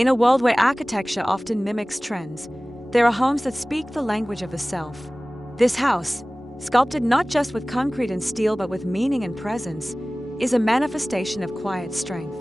In a world where architecture often mimics trends, there are homes that speak the language of the self. This house, sculpted not just with concrete and steel but with meaning and presence, is a manifestation of quiet strength.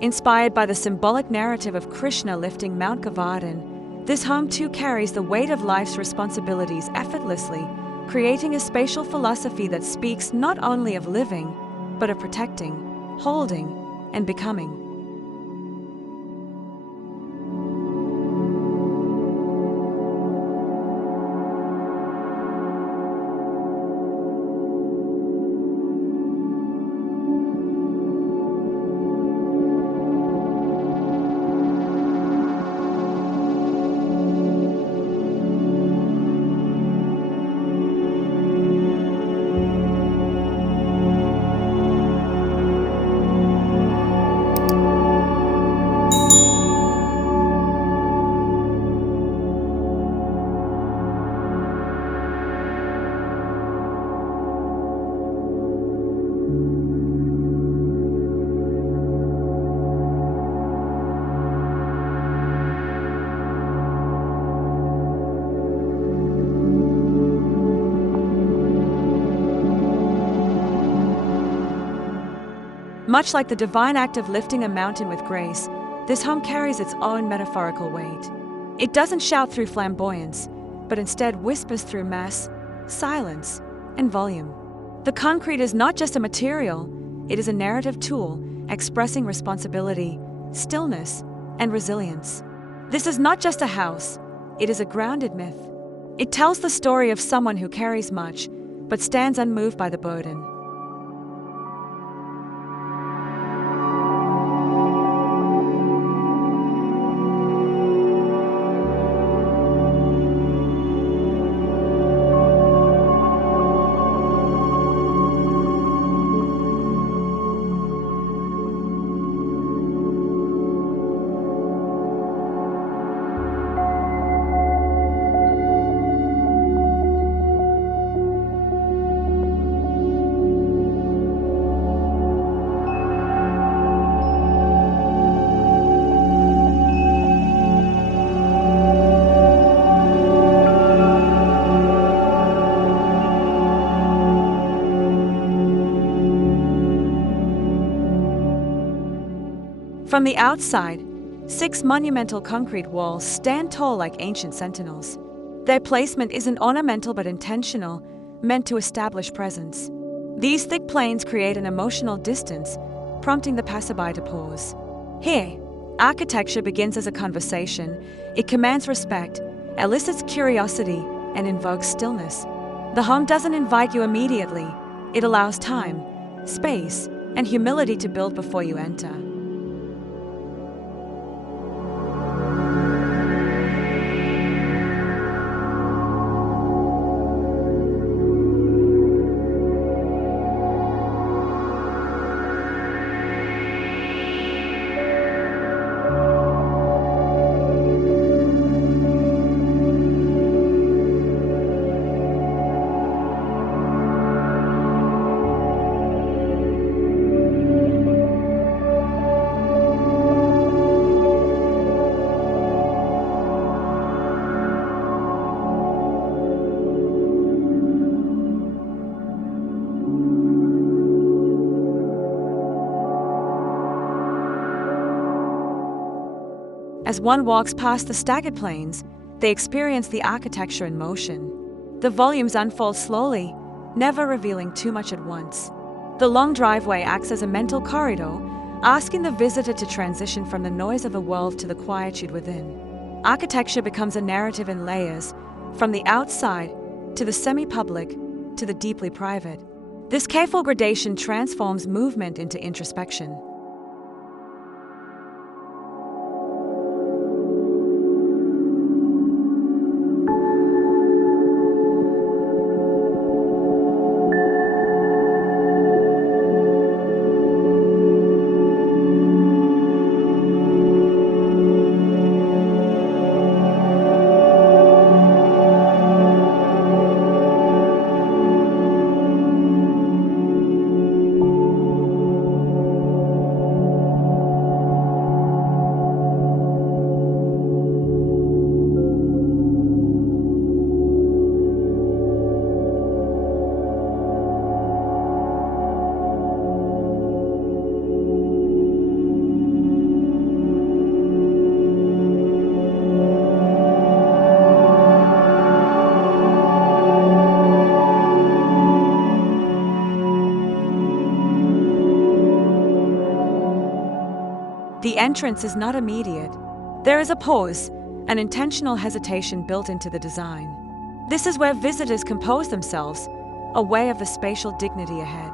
Inspired by the symbolic narrative of Krishna lifting Mount Govardhan, this home too carries the weight of life's responsibilities effortlessly, creating a spatial philosophy that speaks not only of living, but of protecting, holding, and becoming. Much like the divine act of lifting a mountain with grace, this home carries its own metaphorical weight. It doesn't shout through flamboyance, but instead whispers through mass, silence, and volume. The concrete is not just a material, it is a narrative tool expressing responsibility, stillness, and resilience. This is not just a house, it is a grounded myth. It tells the story of someone who carries much, but stands unmoved by the burden. From the outside, 6 monumental concrete walls stand tall like ancient sentinels. Their placement isn't ornamental but intentional, meant to establish presence. These thick planes create an emotional distance, prompting the passerby to pause. Here, architecture begins as a conversation. It commands respect, elicits curiosity, and invokes stillness. The home doesn't invite you immediately. It allows time, space, and humility to build before you enter. As one walks past the staggered planes, they experience the architecture in motion. The volumes unfold slowly, never revealing too much at once. The long driveway acts as a mental corridor, asking the visitor to transition from the noise of the world to the quietude within. Architecture becomes a narrative in layers, from the outside to the semi-public to the deeply private. This careful gradation transforms movement into introspection. The entrance is not immediate. There is a pause, an intentional hesitation built into the design. This is where visitors compose themselves, aware of the spatial dignity ahead.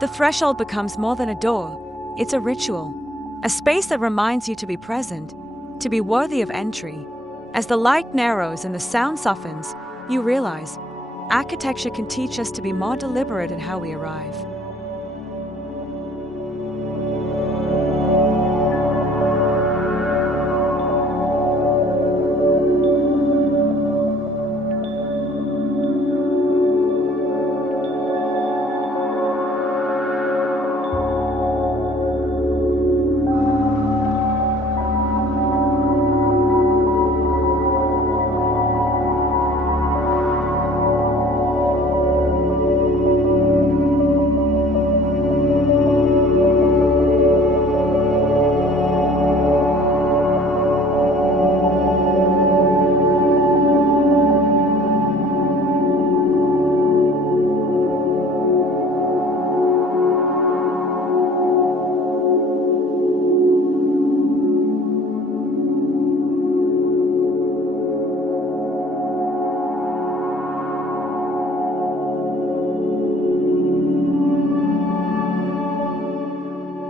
The threshold becomes more than a door, it's a ritual, a space that reminds you to be present, to be worthy of entry. As the light narrows and the sound softens, you realize architecture can teach us to be more deliberate in how we arrive.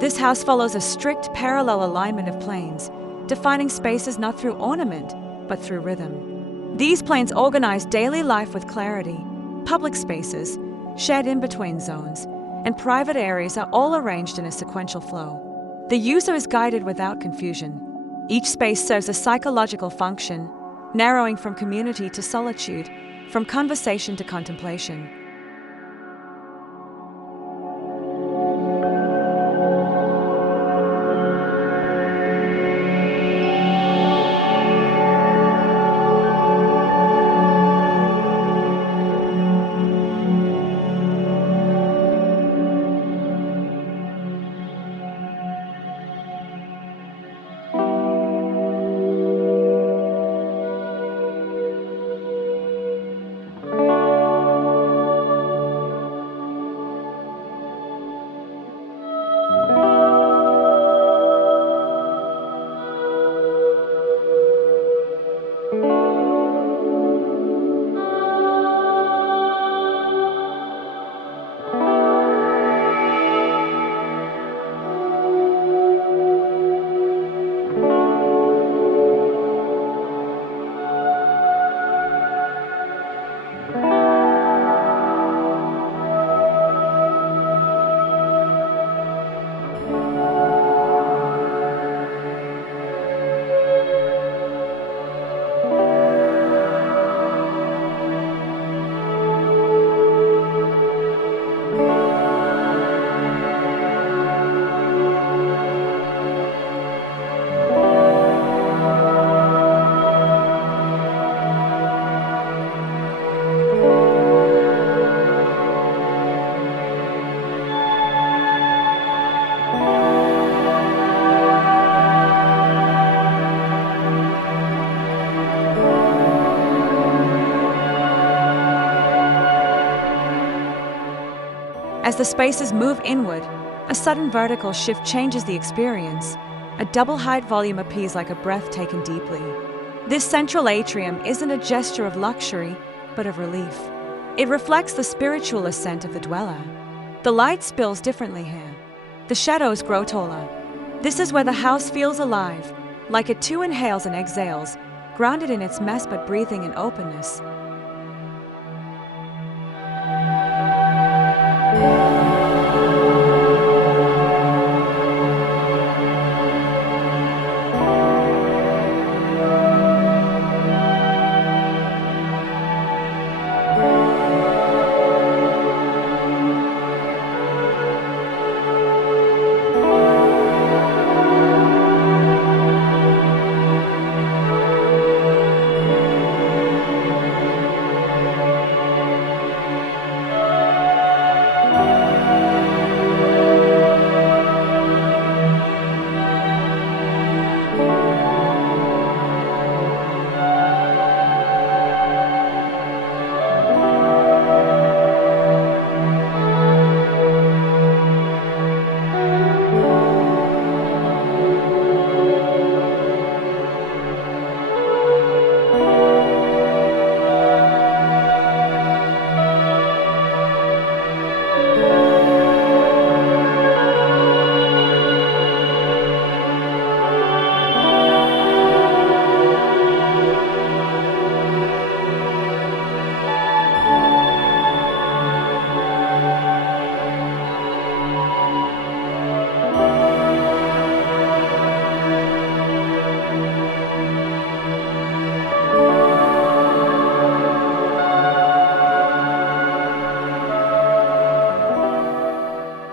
This house follows a strict parallel alignment of planes, defining spaces not through ornament, but through rhythm. These planes organize daily life with clarity. Public spaces, shared in-between zones, and private areas are all arranged in a sequential flow. The user is guided without confusion. Each space serves a psychological function, narrowing from community to solitude, from conversation to contemplation. As the spaces move inward, a sudden vertical shift changes the experience. A double-height volume appears like a breath taken deeply. This central atrium isn't a gesture of luxury, but of relief. It reflects the spiritual ascent of the dweller. The light spills differently here. The shadows grow taller. This is where the house feels alive, like it too inhales and exhales, grounded in its mess but breathing in openness.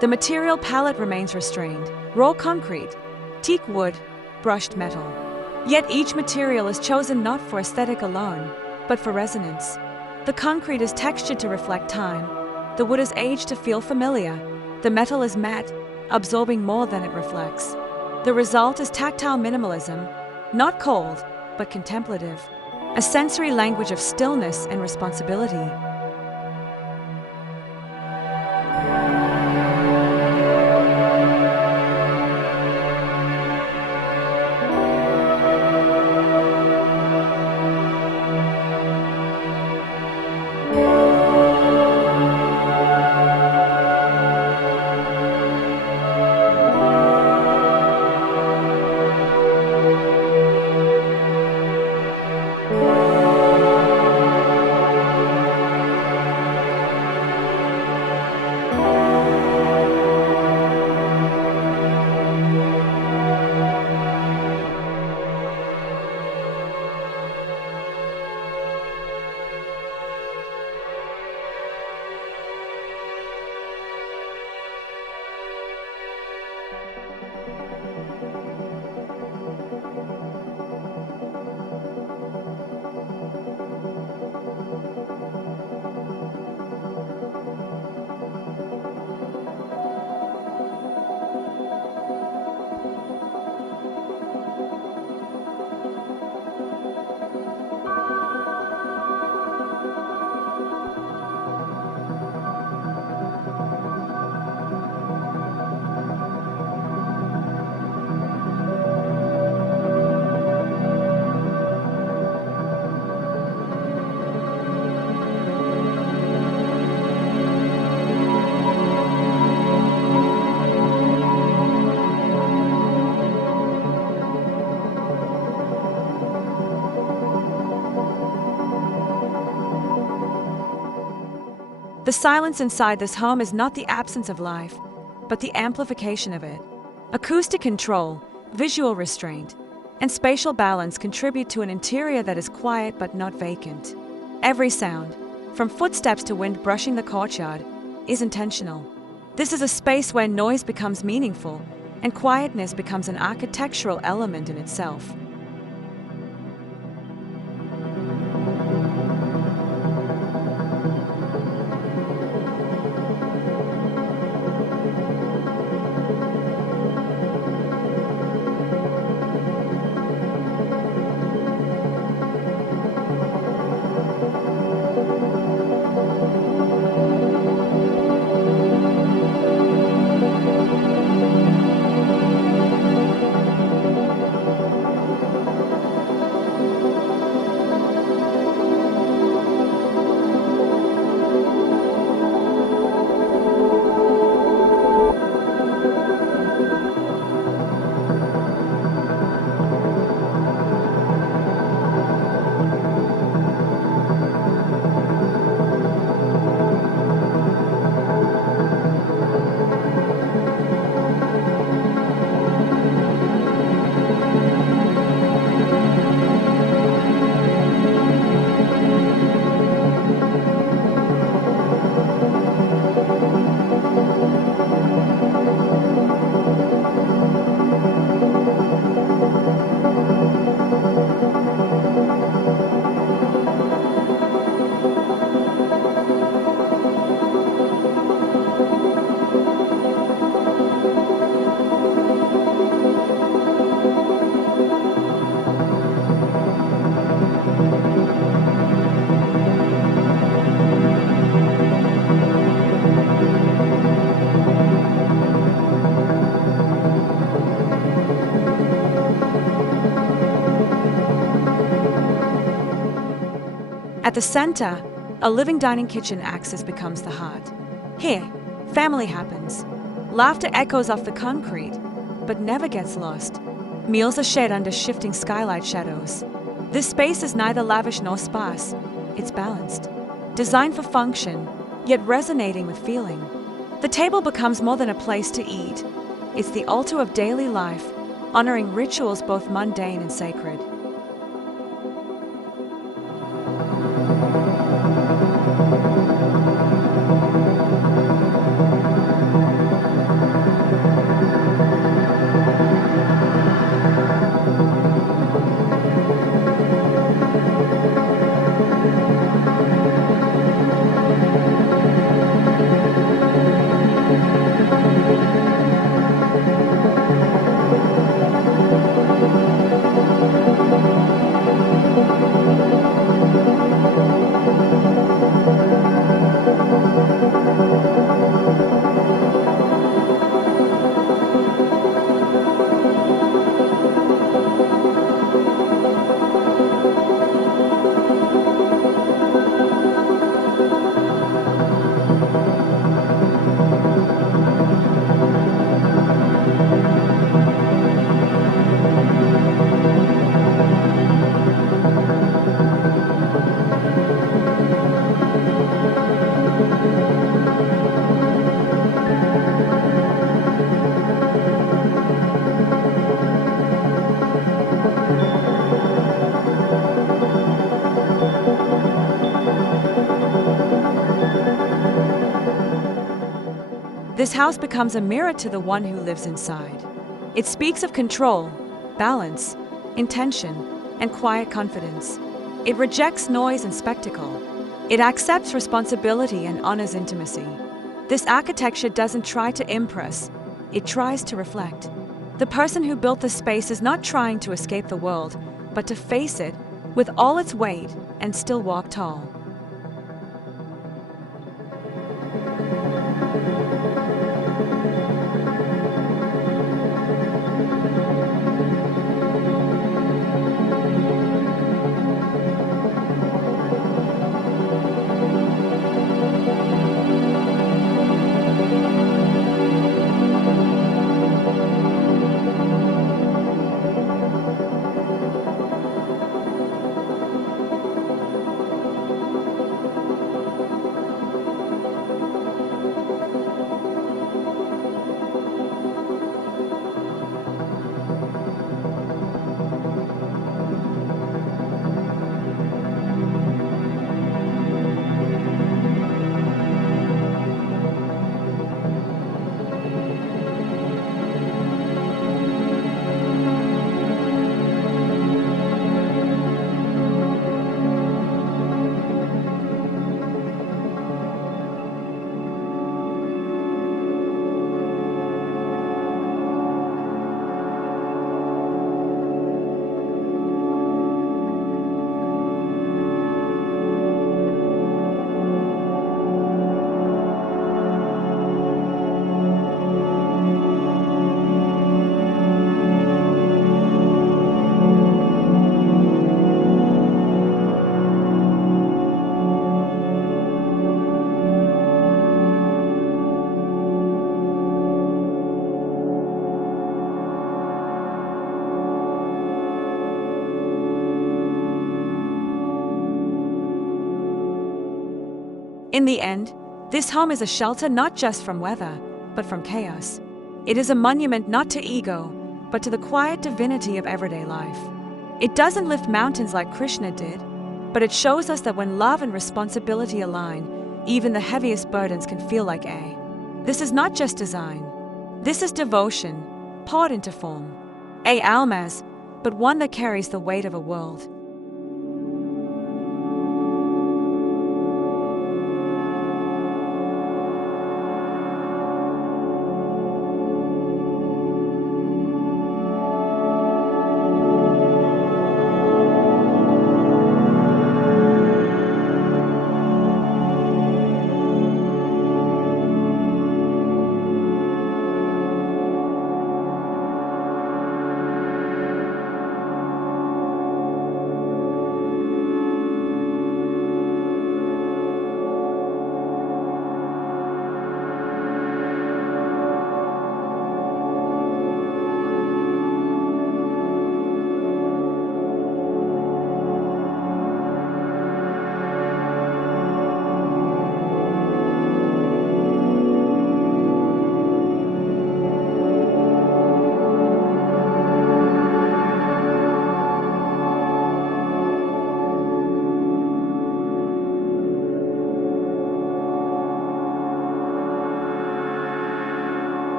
The material palette remains restrained: raw concrete, teak wood, brushed metal. Yet each material is chosen not for aesthetic alone, but for resonance. The concrete is textured to reflect time. The wood is aged to feel familiar. The metal is matte, absorbing more than it reflects. The result is tactile minimalism, not cold, but contemplative, a sensory language of stillness and responsibility. The silence inside this home is not the absence of life, but the amplification of it. Acoustic control, visual restraint, and spatial balance contribute to an interior that is quiet but not vacant. Every sound, from footsteps to wind brushing the courtyard, is intentional. This is a space where noise becomes meaningful and quietness becomes an architectural element in itself. At the center, a living dining kitchen access becomes the heart. Here, family happens. Laughter echoes off the concrete, but never gets lost. Meals are shared under shifting skylight shadows. This space is neither lavish nor sparse. It's balanced. Designed for function, yet resonating with feeling. The table becomes more than a place to eat. It's the altar of daily life, honoring rituals both mundane and sacred. This house becomes a mirror to the one who lives inside. It speaks of control, balance, intention, and quiet confidence. It rejects noise and spectacle. It accepts responsibility and honors intimacy. This architecture doesn't try to impress, it tries to reflect. The person who built this space is not trying to escape the world, but to face it with all its weight and still walk tall. In the end, this home is a shelter not just from weather, but from chaos. It is a monument not to ego, but to the quiet divinity of everyday life. It doesn't lift mountains like Krishna did, but it shows us that when love and responsibility align, even the heaviest burdens can feel like air. This is not just design. This is devotion, poured into form. A almaz, but one that carries the weight of a world.